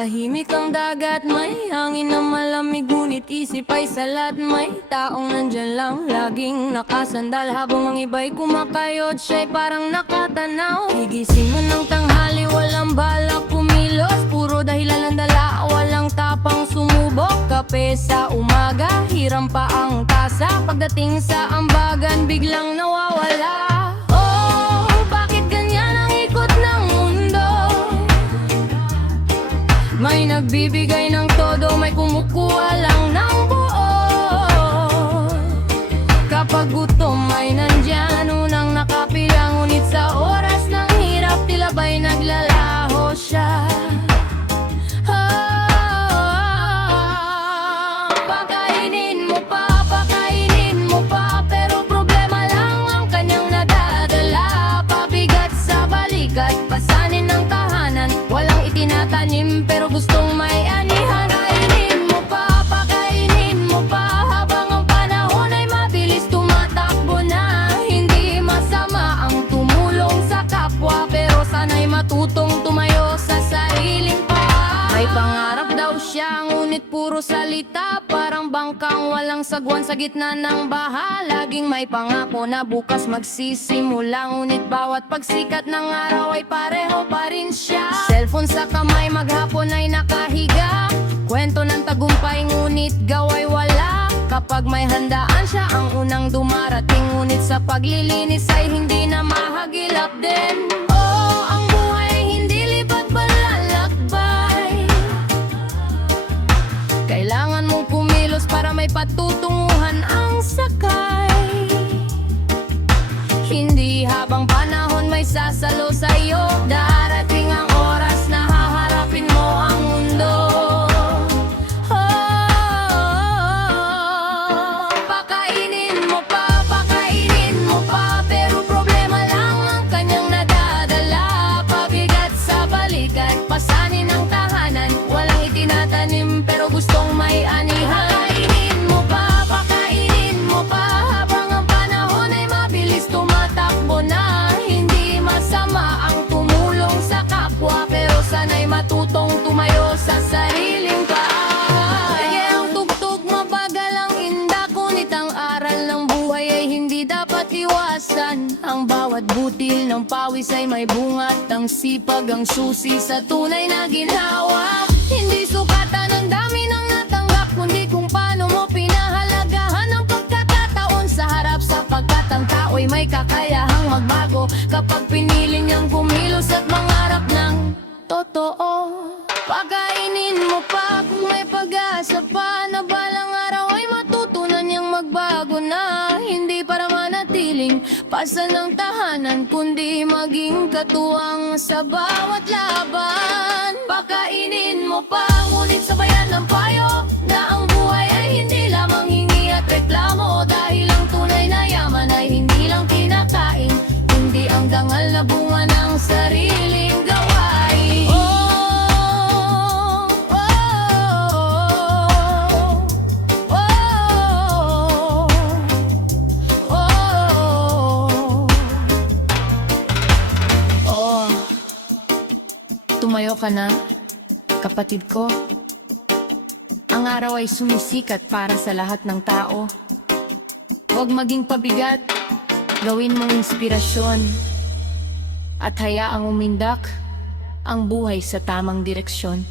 Tahimik ang dagat, may hangin na malamig, ngunit isip ay salat. May taong nandyan lang, laging nakasandal, habang ang iba'y kumakayod, siya'y parang nakatanaw. Higising mo ng tanghali, walang balak kumilos, puro dahilan ang dala, walang tapang sumubok. Kape sa umaga, hiram pa ang tasa, pagdating sa ambagan, biglang nawawala. May nagbibigay ng todo, may kumukuha lang ng buo. Kapag gutom ay nandyan, unang nakapila, ngunit sa oras ng hirap, tila ba'y naglalaho siya. Pakainin mo pa, pero problema lang ang kanyang nadadala. Pabigat sa balikat, pasanin ng tahanan, walang itinatanim pero gustong may anihan. Pakainin mo pa, habang ang panahon ay mabilis tumatakbo na. Hindi masama ang tumulong sa kapwa, pero sana'y matutong tumayo sa sariling paa. May pangarap daw siya, ngunit puro salita, parang bangkang walang sagwan sa gitna ng baha. Laging may pangako na bukas magsisimula, ngunit bawat pagsikat ng araw ay pareho pa rin siya. Cellphone sa kamay, maghapon ay nakahiga, kwento ng tagumpay ngunit gaway wala. Kapag may handaan, siya ang unang dumarating, ngunit sa paglilinis ay hindi na mahagilap din. Oh, ang buhay hindi lipat balalakbay, kailangan mong kumilos para may patutunguhan ang sakay. Hindi habang panahon may sasalo sa'yo, darating ang oras na haharapin mo ang mundo. Pakainin mo pa, pero problema lang ang kanyang nadadala. Pabigat sa balikat, pasanin ng tahanan, walang itinatanim pero gustong may anihan. Pakainin mo pa, habang ang panahon ay mabilis tumatakbo na. Hindi masama ang tumulong sa kapwa, pero sana'y matutong tumayo sa sariling paa. Sige ang tugtog, mabagal ang indak, ngunit ang aral ng buhay ay hindi dapat iwasan. Ang bawat butil ng pawis ay may bunga, at ang sipag ang susi sa tunay na ginhawa. Hindi sukatan ang dami ng natanggap, kundi kung paano mo pinahalagahan ang pagkakataon sa harap, sapagkat ang tao'y may kakayahang magbago kapag pinili niyang kumilos at mangarap ng totoo. Pakainin mo pa kung may pag-asa pa, na balang araw ay matutunan niyang magbago na. Hindi para manatiling pasan ng tahanan, kundi maging katuwang sa bawat laban. Pakainin mo pa, ngunit sabayan ng payo, na ang buhay ay hindi lamang hingi at reklamo. Dahil ang tunay na yaman ay hindi lang kinakain, hindi ang dangal na bunga ng sariling gawain. Tumayo ka na, kapatid ko. Ang araw ay sumisikat para sa lahat ng tao. Huwag maging pabigat, gawin mong inspirasyon, at hayaang umindak ang buhay sa tamang direksyon.